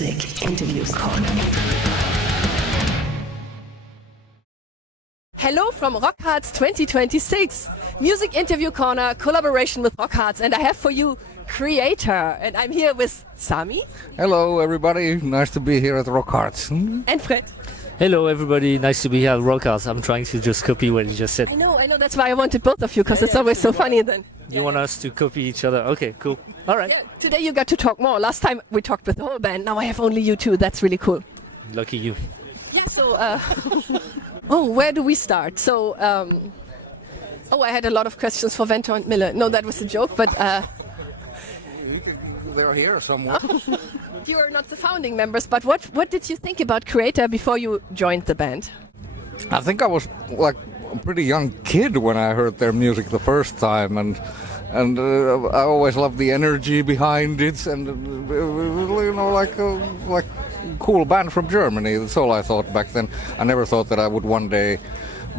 Music Interviews Corner. Hello from ROCKHARZ 2026, Music Interview Corner, collaboration with ROCKHARZ, and I have for you Kreator, and I'm here with Sami. Hello everybody, nice to be here at ROCKHARZ. And Fred. Hello everybody, nice to be here at ROCKHARZ. I'm trying to just copy what you just said. I know, that's why I wanted both of you, because it's always so funny then. You want us to copy each other? Okay, cool. All right. Yeah, today you got to talk more. Last time we talked with the whole band, now I have only you two, that's really cool. Lucky you. Yeah, so, where do we start? So, I had a lot of questions for Venter and Miller. No, that was a joke, but... They're here somewhere. You are not the founding members, but what did you think about Kreator before you joined the band? I think I was like a pretty young kid when I heard their music the first time, and I always loved the energy behind it, and like cool band from Germany. That's all I thought back then. I never thought that I would one day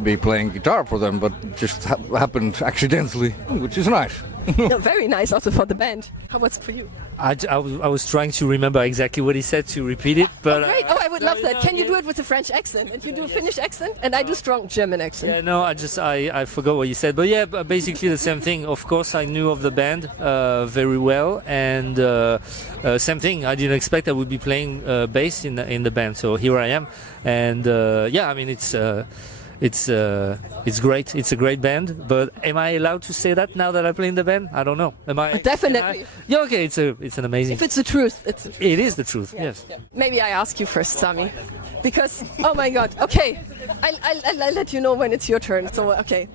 be playing guitar for them, but it just happened accidentally, which is nice. No, very nice also for the band. How was it for you? I was trying to remember exactly what he said to repeat it, but... Great! I would love that. Can you do it with a French accent? And you do a Finnish accent? And I do strong German accent. Yeah, no, I forgot what you said. But yeah, basically the same thing. Of course, I knew of the band very well. And same thing, I didn't expect I would be playing bass in the band. So here I am. And yeah, I mean, it's great. It's a great band. But am I allowed to say that now that I play in the band? I don't know. Am I? Definitely. Yeah. Okay. It's an amazing. If it's the truth, it's the truth. It is the truth. Yeah. Yes. Yeah. Maybe I ask you first, Sami, because oh my God. Okay, I'll let you know when it's your turn. So okay,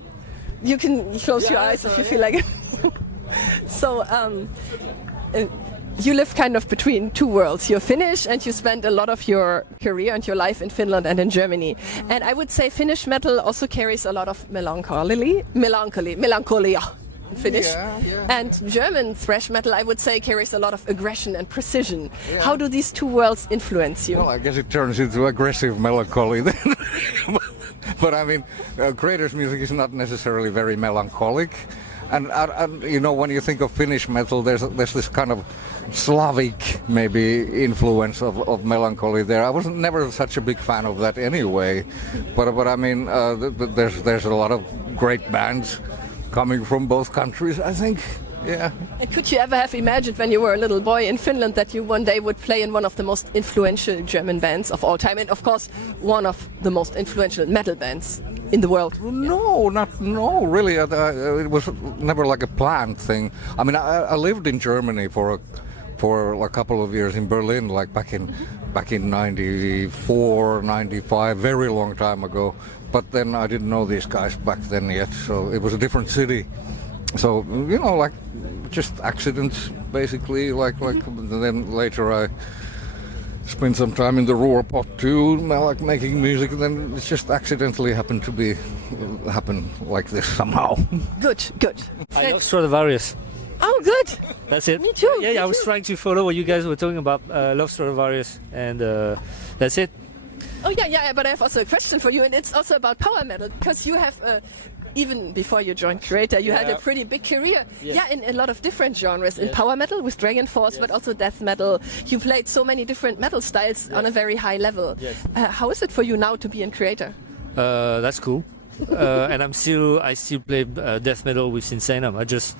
you can close your eyes if you feel like it. So you live kind of between two worlds. You're Finnish and you spend a lot of your career and your life in Finland and in Germany. And I would say Finnish metal also carries a lot of melancholia in Finnish. Yeah. And German thrash metal, I would say, carries a lot of aggression and precision. Yeah. How do these two worlds influence you? Well, I guess it turns into aggressive melancholy then. But I mean, Kreator's music is not necessarily very melancholic. And when you think of Finnish metal, there's this kind of Slavic maybe influence of melancholy there. I was never such a big fan of that anyway. But I mean, there's a lot of great bands coming from both countries, I think. Yeah. And could you ever have imagined when you were a little boy in Finland that you one day would play in one of the most influential German bands of all time, and of course one of the most influential metal bands in the world? No, really. It was never like a planned thing. I mean, I lived in Germany for a couple of years in Berlin, like back in 94, 95, very long time ago. But then I didn't know these guys back then yet, so it was a different city. So like just accidents, basically. Like then later I spent some time in the Ruhrpott too, like making music. And then it just accidentally happened to happen like this somehow. Good. I love Stradivarius. Oh, good. That's it. Me too. Yeah, I was trying to follow what you guys were talking about. Love Stradivarius, and that's it. Oh yeah. But I have also a question for you, and it's also about power metal, because you have. Even before you joined Kreator, you had a pretty big career. Yes. Yeah, in a lot of different genres. In power metal with Dragon Force, but also death metal. You played so many different metal styles on a very high level. Yes. How is it for you now to be in Kreator? That's cool. And I still play death metal with Insanum. We just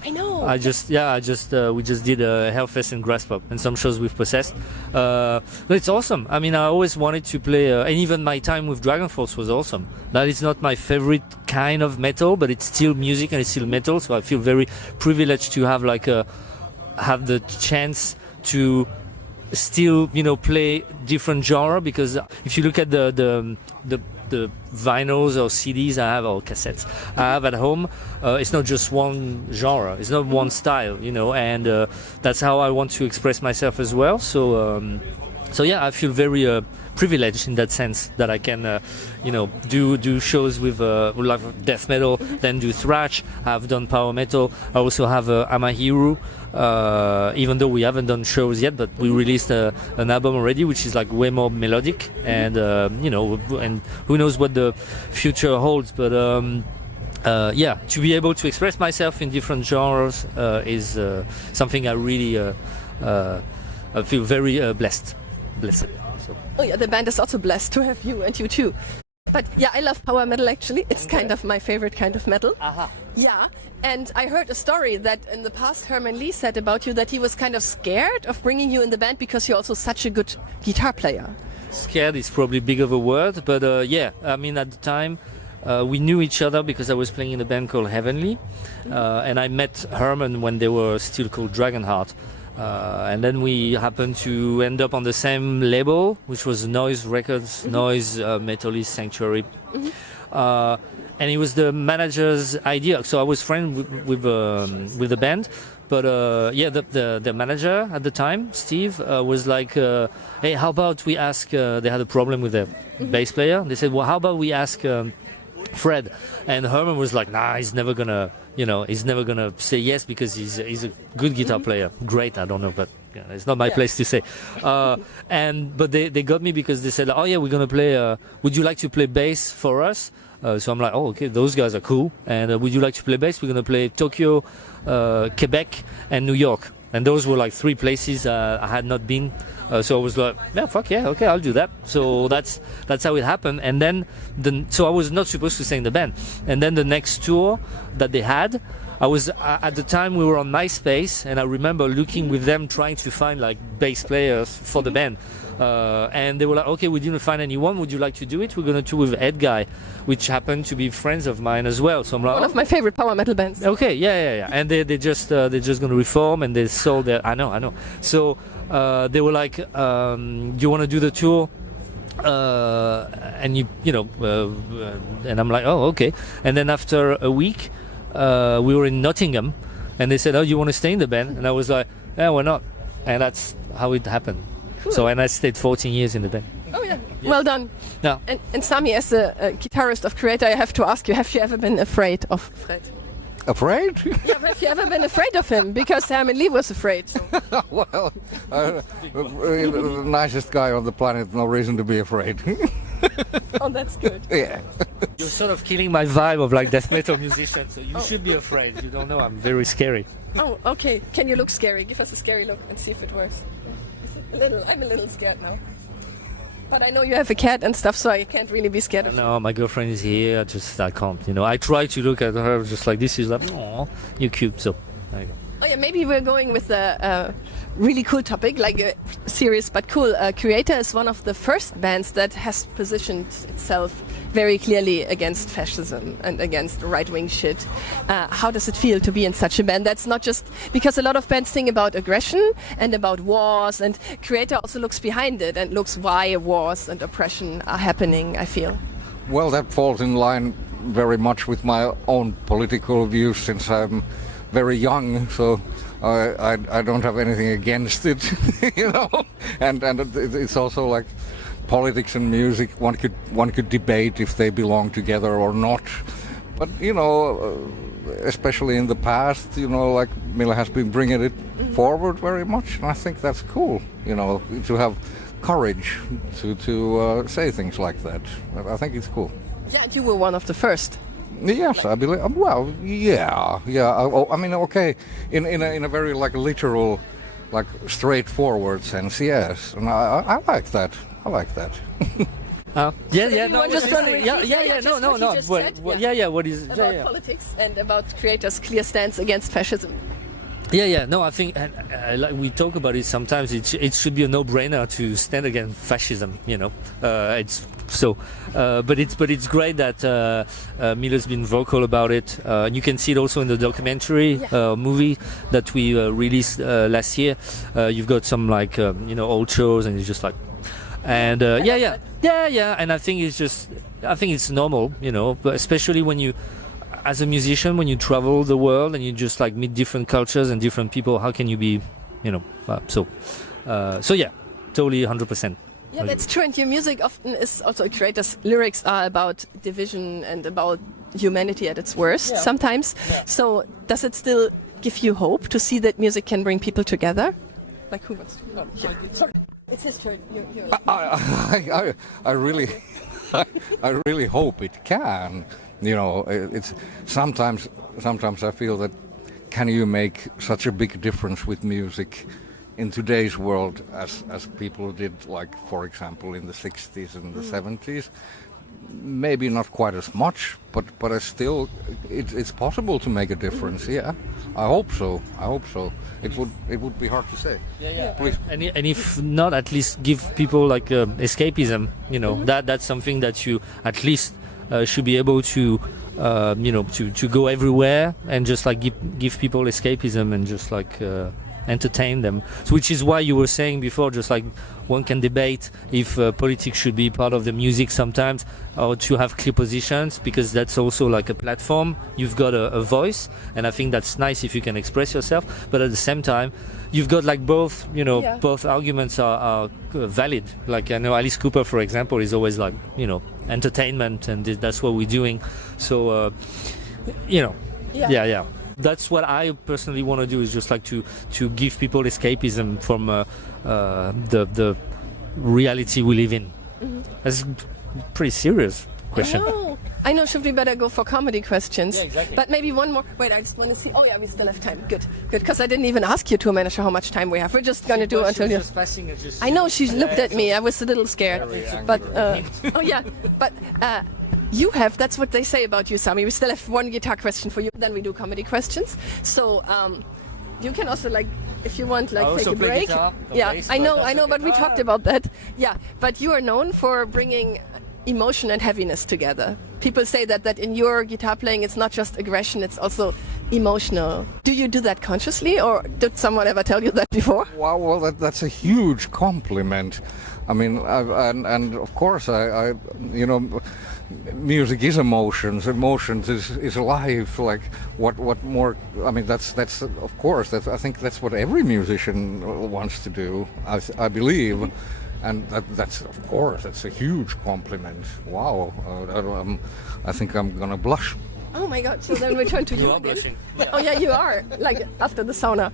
did a Hellfest and Grasspop and some shows with Possessed. But it's awesome. I mean, I always wanted to play, and even my time with Dragon Force was awesome. That is not my favorite kind of metal, but it's still music and it's still metal. So I feel very privileged to have have the chance to still play different genre, because if you look at the vinyls or CDs I have, or cassettes I have at home, it's not just one genre, it's not one style, and that's how I want to express myself as well. So yeah, I feel very privileged in that sense, that I can do shows with like death metal, then do thrash. I've done power metal. I also have Amahiru, even though we haven't done shows yet, but we released an album already, which is like way more melodic, and and who knows what the future holds, but yeah, to be able to express myself in different genres is something I really I feel very blessed. blessed. So. Oh yeah, the band is also blessed to have you and you too. But yeah, I love power metal actually. It's kind of my favorite kind of metal. Aha. Yeah, and I heard a story that in the past Herman Lee said about you that he was kind of scared of bringing you in the band because you're also such a good guitar player. Scared is probably big of a word, but yeah, I mean at the time we knew each other because I was playing in a band called Heavenly, and I met Herman when they were still called Dragonheart. And then we happened to end up on the same label, which was Noise Records, Noise Metalist Sanctuary. And it was the manager's idea. So I was friends with the band, but yeah, the manager at the time, Steve, was like, "Hey, how about we ask?" They had a problem with their bass player. They said, "Well, how about we ask Fred?" And Herman was like, "Nah, he's never gonna." He's never gonna say yes because he's a good guitar player. Great, I don't know, but yeah, it's not my place to say. But they got me because they said, "Oh yeah, we're gonna play. Would you like to play bass for us?" So I'm like, "Oh okay, those guys are cool." And would you like to play bass? We're gonna play Tokyo, Quebec, and New York. And those were like 3 places I had not been. So I was like, yeah, fuck yeah, okay, I'll do that. So that's how it happened. And then, so I was not supposed to stay in the band. And then the next tour that they had, I was at the time we were on MySpace, and I remember looking with them trying to find like bass players for the band. And they were like, okay, we didn't find anyone. Would you like to do it? We're gonna tour with Ed Guy, which happened to be friends of mine as well. So I'm like, one of my favorite power metal bands. Okay, yeah. And they're just gonna reform, and they sold their. I know. So they were like, do you want to do the tour? And and I'm like, oh, okay. And then after a week, we were in Nottingham, and they said, oh, you want to stay in the band? And I was like, yeah, why not? And that's how it happened. Cool. So, and I stayed 14 years in the band. Oh yeah, well done. Yeah. And Sami, as a guitarist of Kreator, I have to ask you: have you ever been afraid of Fred? Afraid? Yeah, have you ever been afraid of him? Because Herman Lee was afraid. So. Well, the nicest guy on the planet, no reason to be afraid. Oh, that's good. Yeah. You're sort of killing my vibe of like death metal musician, so you should be afraid. You don't know, I'm very scary. Oh, okay. Can you look scary? Give us a scary look and see if it works. I'm a little scared now. But I know you have a cat and stuff, so I can't really be scared of you. No, my girlfriend is here. I can't. I try to look at her just like this. She's like, "Oh, you're cute." So there you go. Oh yeah, maybe we're going with a really cool topic, like a serious but cool. Kreator is one of the first bands that has positioned itself very clearly against fascism and against right-wing shit. How does it feel to be in such a band? That's not just because a lot of bands sing about aggression and about wars, and Kreator also looks behind it and looks why wars and oppression are happening, I feel. Well, that falls in line very much with my own political views since I'm very young, so I don't have anything against it, and it's also like politics and music. One could debate if they belong together or not, but especially in the past, like Mila has been bringing it forward very much, and I think that's cool. To have courage to say things like that. I think it's cool. Yeah, and you were one of the first. Yes, I believe. Well, yeah. I mean, okay, in a very like literal, like straightforward sense. Yes, and I like that. Yeah. No, just wondering. No. What is? About politics and about Kreator's clear stance against fascism. Yeah. No, I think like we talk about it sometimes. It should be a no-brainer to stand against fascism. It's so. But it's great that Mila's been vocal about it. You can see it also in the documentary movie that we released last year. You've got some like old shows, and it's just like, and yeah. And I think it's normal, but especially when you, as a musician, when you travel the world and you just like meet different cultures and different people, how can you be, so yeah, totally 100%. Yeah, that's true. And your music often is also Kreator's lyrics are about division and about humanity at its worst sometimes. Yeah. So does it still give you hope to see that music can bring people together? Like who wants to? Oh, yeah. Sorry, it's his turn. I really hope it can. It's sometimes I feel that can you make such a big difference with music in today's world as people did, like, for example, in the 60s and the 70s. Maybe not quite as much, but still, it's possible to make a difference. Yeah, I hope so. It would be hard to say. Yeah. Please. And if not, at least give people like escapism. That's something that you at least should be able to, to go everywhere and just like give people escapism and just like entertain them. So, which is why you were saying before, just like one can debate if politics should be part of the music sometimes, or to have clear positions, because that's also like a platform. You've got a voice, and I think that's nice if you can express yourself. But at the same time, you've got like both, both arguments are valid. Like I know Alice Cooper, for example, is always like, entertainment, and that's what we're doing. So, yeah. That's what I personally want to do, is just like to give people escapism from the reality we live in. Mm-hmm. That's a pretty serious question. I know. Should we better go for comedy questions? Yeah, exactly. But maybe one more. Wait, I just want to see. Oh yeah, we still have time. Good. Because I didn't even ask you, tour manager, how much time we have. We're just going to do it until you. I know she looked at me. I was a little scared. But you have, that's what they say about you, Sami. We still have one guitar question for you, then we do comedy questions. So you can also, like, if you want, like, take a break. Bass, I know, but we talked about that. Yeah, but you are known for bringing emotion and heaviness together. People say that in your guitar playing, it's not just aggression, it's also emotional. Do you do that consciously, or did someone ever tell you that before? Well, that's a huge compliment. I mean, and of course, I music is emotions. Emotions is life. Like what more? I mean, that's of course. I think that's what every musician wants to do. I believe, and that's of course that's a huge compliment. Wow, I think I'm gonna blush. Oh my God! So then we turn to you again. Blushing. Oh yeah, you are, like after the sauna.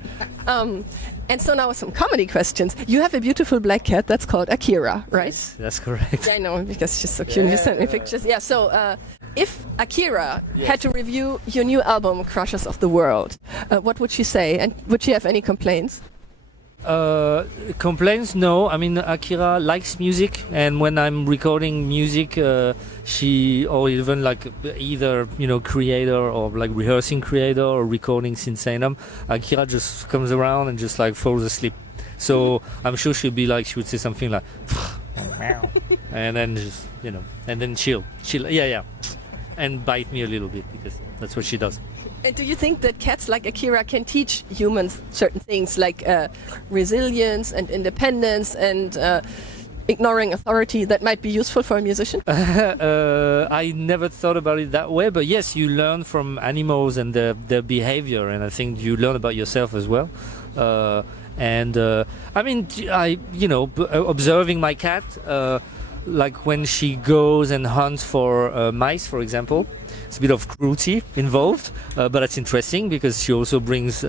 And so now some comedy questions. You have a beautiful black cat that's called Akira, right? Yes, that's correct. Yeah, I know, because she's so cute. You sent me pictures. Yeah. So if Akira had to review your new album, Krushers of the World, what would she say? And would she have any complaints? Complaints? No. I mean, Akira likes music, and when I'm recording music, or even like either Kreator or like rehearsing Kreator or recording Sinsanum, Akira just comes around and just like falls asleep. So I'm sure she would say something like and then just and then chill, and bite me a little bit, because that's what she does. And do you think that cats like Akira can teach humans certain things, like resilience and independence and ignoring authority, that might be useful for a musician? I never thought about it that way, but yes, you learn from animals and their behavior, and I think you learn about yourself as well. I mean, observing my cat, like when she goes and hunts for mice, for example. It's a bit of cruelty involved, but that's interesting because she also brings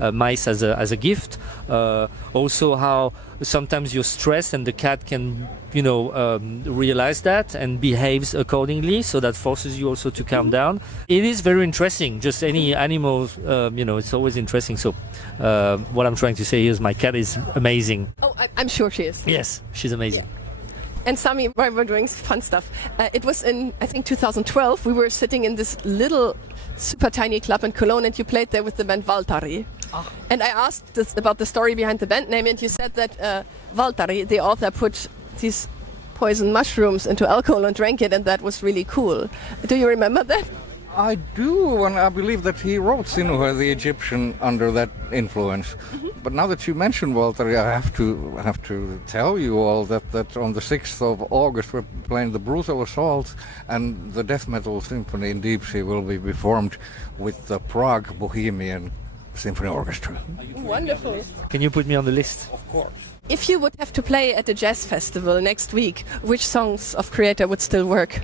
mice as a gift. Also, how sometimes you're stressed and the cat can, realize that and behaves accordingly. So that forces you also to calm down. It is very interesting. Just any animal, it's always interesting. So what I'm trying to say is my cat is amazing. Oh, I'm sure she is. Yes, she's amazing. Yeah. And Sami, while we're doing fun stuff, it was in, I think, 2012. We were sitting in this little, super tiny club in Cologne, and you played there with the band Valtteri. Oh. And I asked about the story behind the band name, and you said that Valtteri, the author, put these poison mushrooms into alcohol and drank it, and that was really cool. Do you remember that? I do, and I believe that he wrote Sinuhe, the Egyptian, under that influence. Mm-hmm. But now that you mention Valtteri, I have to tell you all that on the 6th of August we're playing the Brutal Assault, and the Death Metal Symphony in Deep Sea will be performed with the Prague Bohemian Symphony Orchestra. Wonderful. Can you put me on the list? Of course. If you would have to play at the jazz festival next week, which songs of Kreator would still work?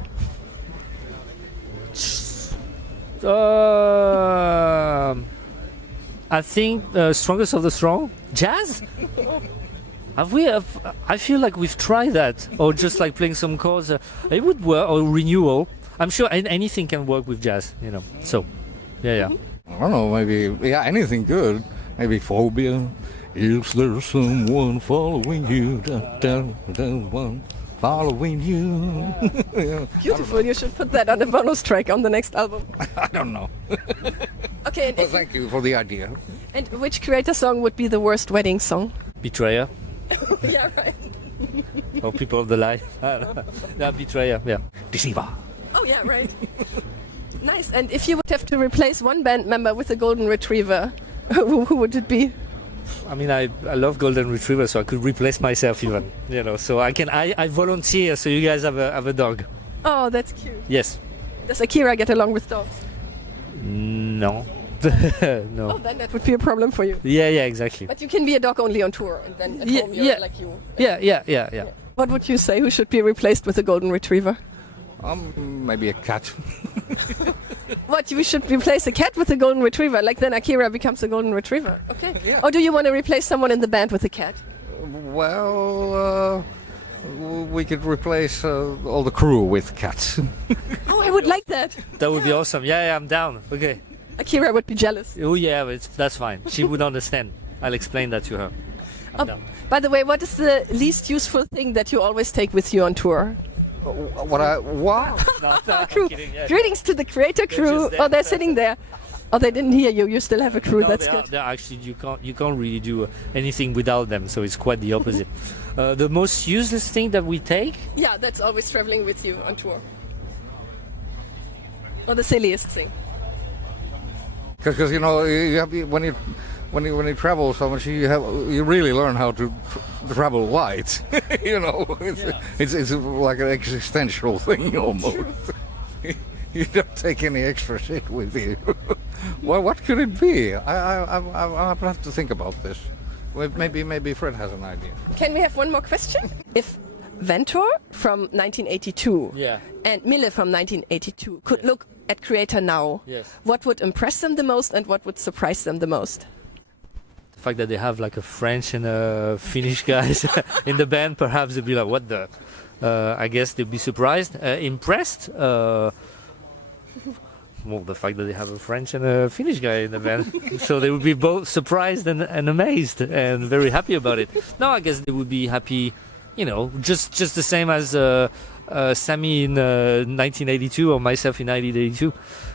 I think Strongest of the Strong. Jazz? I feel like we've tried that, or just like playing some chords. It would work, or Renewal. I'm sure anything can work with jazz, So, yeah. I don't know, maybe anything good. Maybe Phobia. Is there someone following you? One following you. Beautiful. You should put that on the bonus track on the next album. I don't know. Okay. And, Well, thank you for the idea. and which Kreator song would be the worst wedding song? Betrayer. Yeah, right. Or People of the Lie. Yeah, Betrayer, yeah. Deceiver. Oh, yeah, right. Nice. And if you would have to replace one band member with a golden retriever, who would it be? I mean, I love golden retriever, so I could replace myself even, you know. So I volunteer, so you guys have a dog. Oh, that's cute. Yes. Does Akira get along with dogs? No. Oh, No. then that would be a problem for you. Yeah, exactly. But you can be a dog only on tour, and then at Yeah, home you're yeah. like you. Yeah. What would you say? Who should be replaced with a golden retriever? Maybe a cat. What, you should replace a cat with a golden retriever? Like then Akira becomes a golden retriever. Okay. Yeah. Or do you want to replace someone in the band with a cat? Well, we could replace all the crew with cats. Oh, I would like that. That would be awesome. Yeah, I'm down. Okay. Akira would be jealous. Oh yeah, but that's fine. She would understand. I'll explain that to her. I'm down. By the way, what is the least useful thing that you always take with you on tour? What? Crew. kidding, yeah. Greetings to the Kreator crew. just there. Oh, they're sitting there. Oh, they didn't hear you. You still have a crew. No, That's they good. They're actually, you can't really do anything without them. So it's quite the opposite. The most useless thing that we take. Yeah, that's always traveling with you on tour. Or the silliest thing. Because you know, you have, when you travel so much, you really learn how to travel light. You know, it's like an existential thing almost. You don't take any extra shit with you. Well, what could it be? I have to think about this. Well, maybe Fred has an idea. Can we have one more question? If Ventor from 1982 Yeah. and Mille from 1982 could look at Kreator now, Yes. what would impress them the most and what would surprise them the most? The fact that they have like a French and a Finnish guys in the band, perhaps they'd be like, "What the?" I guess they'd be surprised, impressed. Well, the fact that they have a French and a Finnish guy in the band, so they would be both surprised and amazed and very happy about it. No, I guess they would be happy, you know, just the same as Sami in 1982 or myself in 1982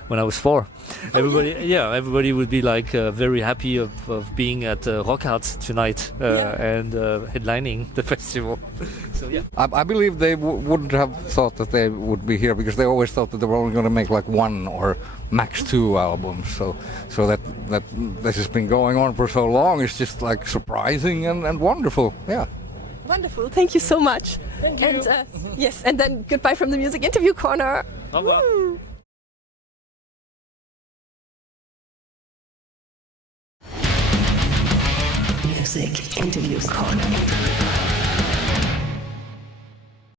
when I was 4. Everybody would be like very happy of being at ROCKHARZ tonight and headlining the festival. So yeah. I believe they wouldn't have thought that they would be here because they always thought that they were only going to make like 1 or max 2 albums. So that this has been going on for so long is just like surprising and wonderful. Yeah. Wonderful. Thank you so much. Thank you. And yes, and then goodbye from the Music Interview Corner. Au revoir. Woo. Music Interview Corner.